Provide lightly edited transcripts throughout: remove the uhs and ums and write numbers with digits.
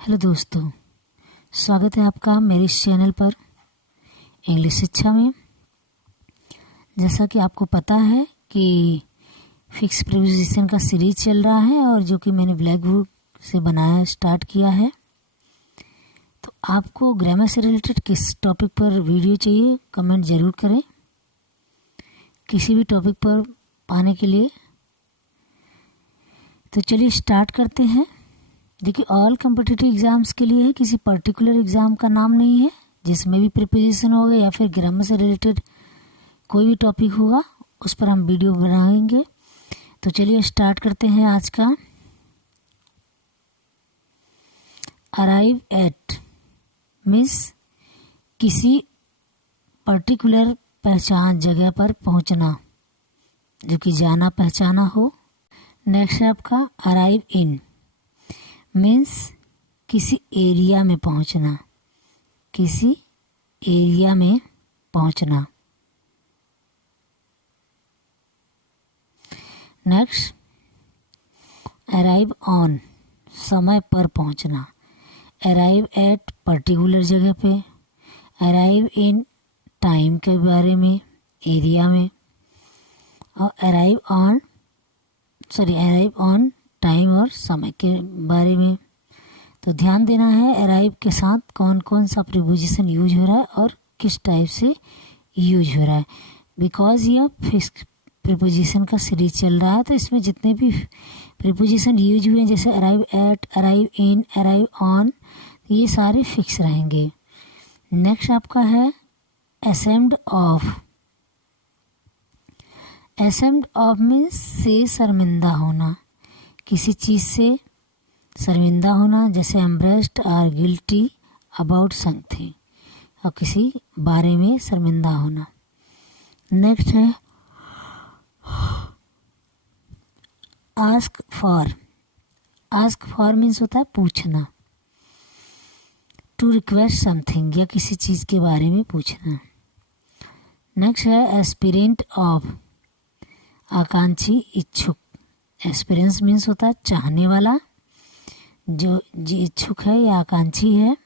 Hello दोस्तों, स्वागत है आपका मेरे इस चैनल पर इंग्लिश शिक्षा में। जैसा कि आपको पता है कि फिक्स प्रीपोजिशन का सीरीज चल रहा है और जो कि मैंने ब्लैक बुक से बनाया स्टार्ट किया है। तो आपको ग्रामर से रिलेटेड किस टॉपिक पर वीडियो चाहिए कमेंट ज़रूर करें, किसी भी टॉपिक पर पाने के लिए। तो चलिए स्टार्ट करते हैं। देखिए, ऑल कॉम्पिटिटिव एग्ज़ाम्स के लिए है, किसी पर्टिकुलर एग्ज़ाम का नाम नहीं है जिसमें भी प्रीपोजिशन होगा या फिर ग्रामर से रिलेटेड कोई भी टॉपिक होगा उस पर हम वीडियो बनाएंगे। तो चलिए स्टार्ट करते हैं आज का। अराइव एट मीन्स किसी पर्टिकुलर पहचान जगह पर पहुंचना, जो कि जाना पहचाना हो। नेक्स्ट है आपका अराइव इन मीन्स किसी एरिया में पहुंचना, किसी एरिया में पहुंचना। नेक्स्ट अराइव ऑन समय पर पहुंचना, अराइव एट पर्टिकुलर जगह पे, अराइव इन टाइम के बारे में, एरिया में, और अराइव ऑन टाइम और समय के बारे में। तो ध्यान देना है अराइव के साथ कौन कौन सा प्रीपोजिशन यूज हो रहा है और किस टाइप से यूज हो रहा है। बिकॉज यह फिक्स प्रीपोजिशन का सीरीज चल रहा है, तो इसमें जितने भी प्रीपोजिशन यूज हुए हैं जैसे arrive at, arrive in, arrive on, ये सारे फिक्स रहेंगे। नेक्स्ट आपका है ashamed of. Ashamed of means से शर्मिंदा होना, किसी चीज़ से शर्मिंदा होना, जैसे एम्ब्रेस्ड और गिल्टी अबाउट समथिंग, और किसी बारे में शर्मिंदा होना। नेक्स्ट है ask for. Ask for means होता है पूछना, टू रिक्वेस्ट समथिंग, या किसी चीज़ के बारे में पूछना। नेक्स्ट है एस्पिरेंट ऑफ, आकांक्षी, इच्छुक। एस्पिरेंस मीन्स होता है चाहने वाला, जो इच्छुक है या आकांक्षी है।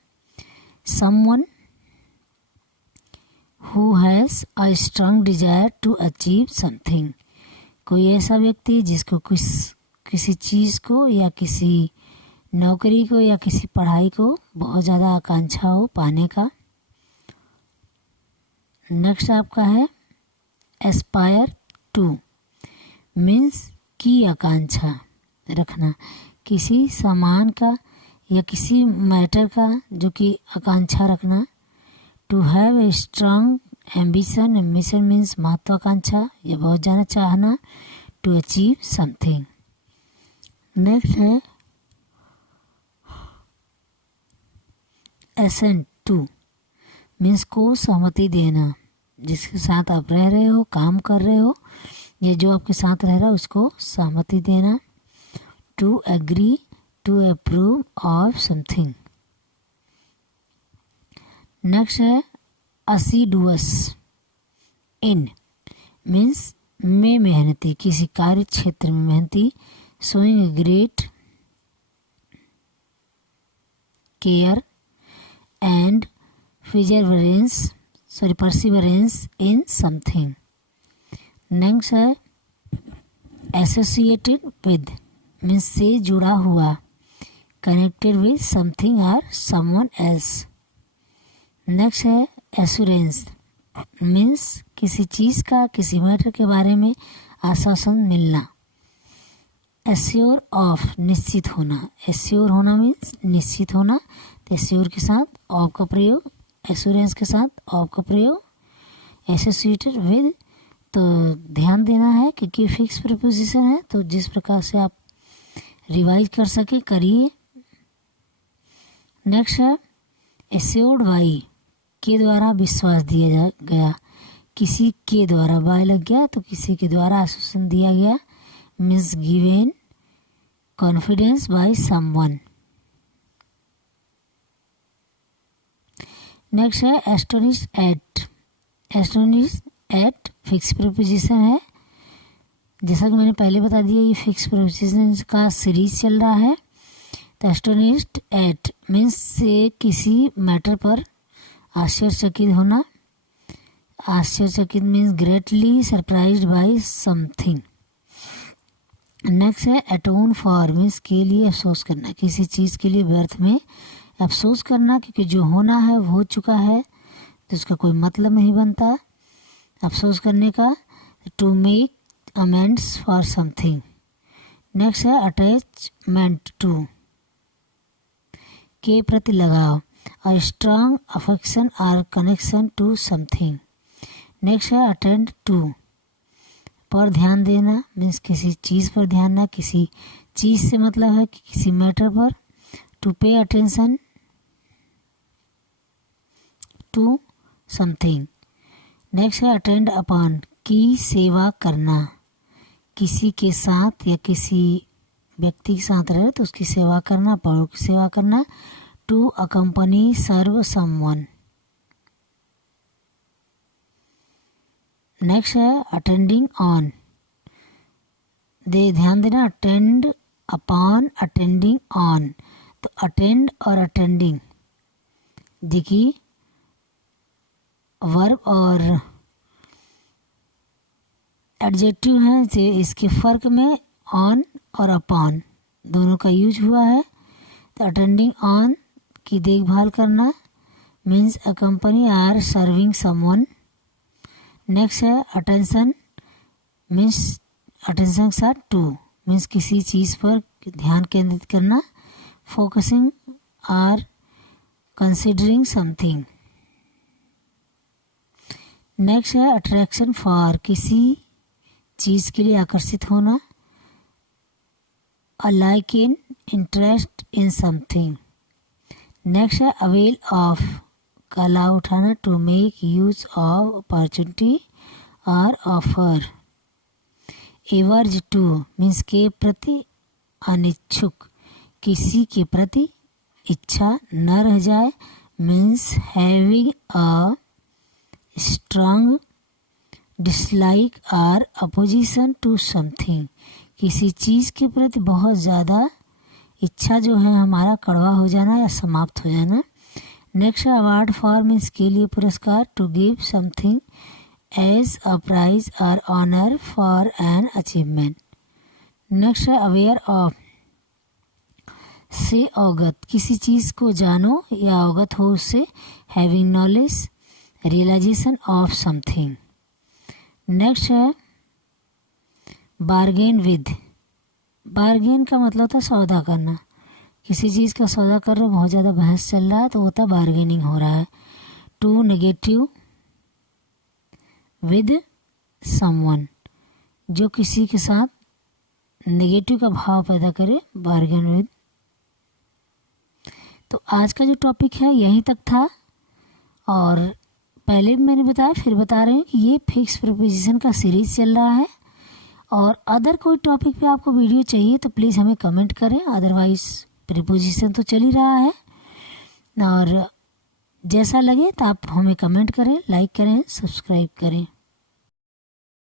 Someone who has a strong desire to achieve something, कोई ऐसा व्यक्ति जिसको किसी चीज़ को या किसी नौकरी को या किसी पढ़ाई को बहुत ज़्यादा आकांक्षा हो पाने का। नेक्स्ट आपका है एस्पायर टू मीन्स की आकांक्षा रखना, किसी सामान का या किसी मैटर का जो कि आकांक्षा रखना। To have a strong ambition, ambition means महत्वाकांक्षा या बहुत ज़्यादा चाहना। To achieve something. नेक्स्ट है एसेंट टू मीन्स को सहमति देना, जिसके साथ आप रह रहे हो, काम कर रहे हो, या जो आपके साथ रह रहा है उसको सहमति देना। To agree, to approve of something. Next है असीडुअस इन मीन्स में मेहनती, किसी कार्य क्षेत्र में मेहनती। Showing great care and perseverance in something. Next है एसोसिएटेड विद मीन्स से जुड़ा हुआ, कनेक्टेड विद समथिंग और समवन एल्स। नेक्स्ट है एश्योरेंस मीन्स किसी चीज़ का, किसी मैटर के बारे में आश्वासन मिलना। एश्योर ऑफ निश्चित होना, एश्योर होना मीन्स निश्चित होना, तो एश्योर के साथ ऑफ का प्रयोग, एश्योरेंस के साथ ऑफ का प्रयोग, एसोसिएटेड विद। तो ध्यान देना है क्योंकि फिक्स प्रीपोजिशन है, तो जिस प्रकार से आप रिवाइज कर सके करिए। नेक्स्ट है एश्योर्ड बाई, के द्वारा विश्वास दिया गया, किसी के द्वारा बाय लग गया तो किसी के द्वारा आश्वासन दिया गया, means given confidence by someone. Next है astonish at. Astonish at fix preposition है, जैसा कि मैंने पहले बता दिया, ये फिक्स प्रीपोजिशन का सीरीज चल रहा है। तो एस्टोनिश्ड एट मीन्स से किसी मैटर पर आश्चर्यचकित होना। आश्चर्यचकित means greatly surprised bye something. Next है अटोन फॉर मीन्स के लिए अफसोस करना, किसी चीज़ के लिए व्यर्थ में अफसोस करना, क्योंकि जो होना है वो हो चुका है तो उसका कोई मतलब नहीं बनता अफसोस करने का। To make amends for something. Next है अटैचमेंट टू, के प्रति लगाव, अ स्ट्रांग अफेक्शन और कनेक्शन टू समथिंग। नेक्स्ट है अटेंड टू, पर ध्यान देना मीन्स किसी चीज़ पर ध्यान ना, किसी चीज़ से मतलब है कि किसी मैटर पर। To pay attention to something. Next है अटेंड अपॉन, की सेवा करना, किसी के साथ या किसी व्यक्ति के साथ रहे तो उसकी सेवा करना, बड़ों की सेवा करना। To accompany serve someone. Next है अटेंडिंग ऑन, दे ध्यान देना, अटेंड अपॉन अटेंडिंग ऑन। तो अटेंड और अटेंडिंग देखिए वर्ब और एडजेक्टिव हैं, जो इसके फर्क में ऑन और अपॉन दोनों का यूज हुआ है। तो अटेंडिंग ऑन की देखभाल करना means accompany or serving someone. Next है अटेंशन मीन्स अटेंशन के साथ टू मीन्स किसी चीज़ पर ध्यान केंद्रित करना। Focusing or considering something. Next है अट्रैक्शन फॉर, किसी चीज़ के लिए आकर्षित होना। A like in, interest in something. Next है अवेल ऑफ, का लाभ उठाना, to make use of opportunity और ऑफर। एवर्ज टू मीन्स के प्रति अनिच्छुक, किसी के प्रति इच्छा न रह जाए means having a strong dislike और अपोजिशन टू समथिंग, किसी चीज़ के प्रति बहुत ज़्यादा इच्छा जो है हमारा कड़वा हो जाना या समाप्त हो जाना। नेक्स्ट अवार्ड फॉर मीन्स के लिए पुरस्कार, to give something as a prize और honour for an achievement. Next है अवेयर ऑफ, से अवगत, किसी चीज़ को जानो या अवगत हो उससे। Having knowledge, realisation of something. Next है बार्गेन विद, बार्गेन का मतलब होता है सौदा करना, किसी चीज़ का सौदा कर रहे हो, बहुत ज़्यादा बहस चल रहा है तो होता बार्गेनिंग हो रहा है। टू नेगेटिव विद समवन, जो किसी के साथ नेगेटिव का भाव पैदा करे, बार्गेन विद। तो आज का जो टॉपिक है यहीं तक था, और पहले भी मैंने बताया फिर बता रही हूँ कि ये फिक्स प्रीपोजिशन का सीरीज चल रहा है। और अदर कोई टॉपिक पे आपको वीडियो चाहिए तो प्लीज़ हमें कमेंट करें, अदरवाइज़ प्रीपोजिशन तो चल ही रहा है। और जैसा लगे तो आप हमें कमेंट करें, लाइक करें, सब्सक्राइब करें।